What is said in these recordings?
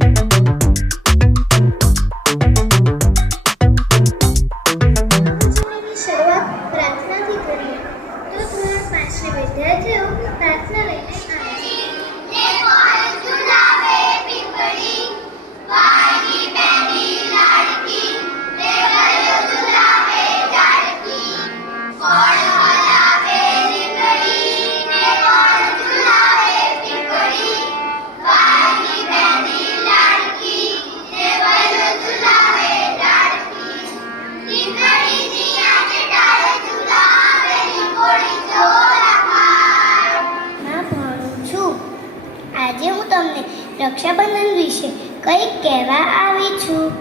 you Rakshabandhan વિશે કંઈક કહેવા આવી છું.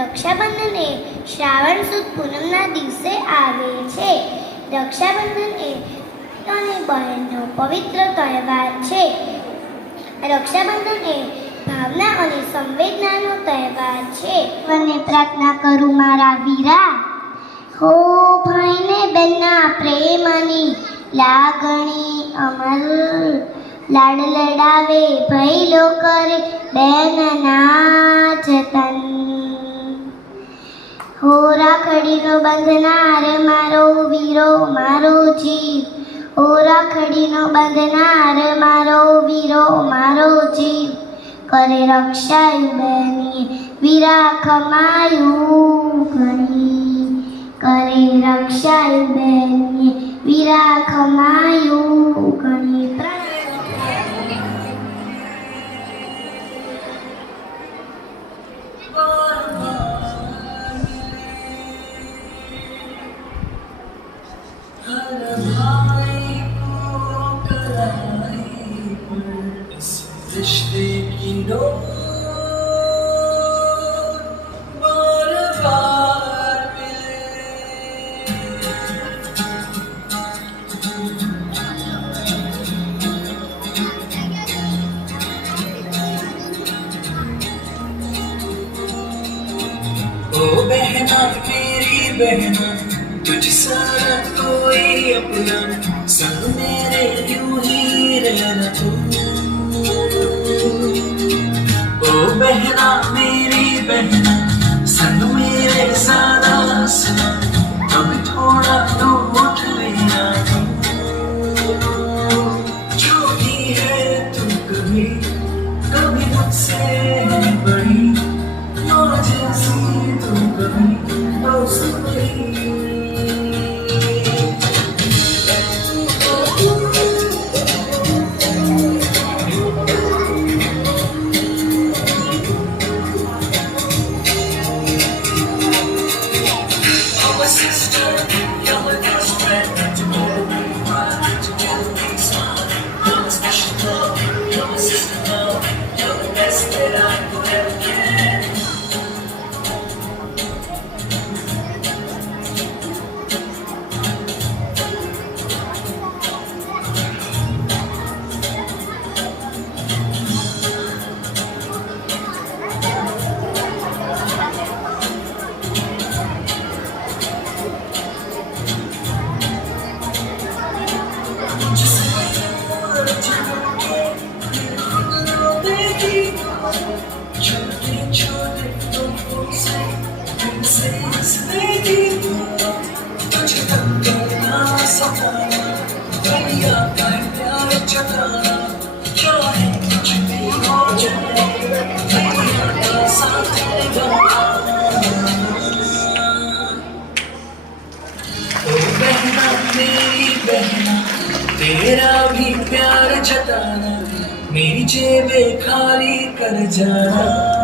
રક્ષાબંધન એ શ્રાવણ સુદ પૂનમના દિવસે આવે છે. રક્ષાબંધન એ અને બહેનનો પવિત્ર તહેવાર છે. રક્ષાબંધન એ ભાવના અને સંવેદનાનો તહેવાર છે. અને પ્રાર્થના કરું મારા લાડ લડાવે ભૈલો કરે બેનના જતન હો રાખડીનો બંધનાર મારો વીરો, મારો જીવ. હો રાખડીનો બંધનાર મારો વીરો, મારો જીવ. કરે રક્ષાયું બેની વીરા ખમાયું ઘણી કરે રક્ષાયું બેની વીરા ખમાયું ઘણી मेरी बहना तुझसा कोई अपना संग मेरे यूं ही रहना तू ओ बहना मेरी बहना संग मेरे जेबें खाली कर जाना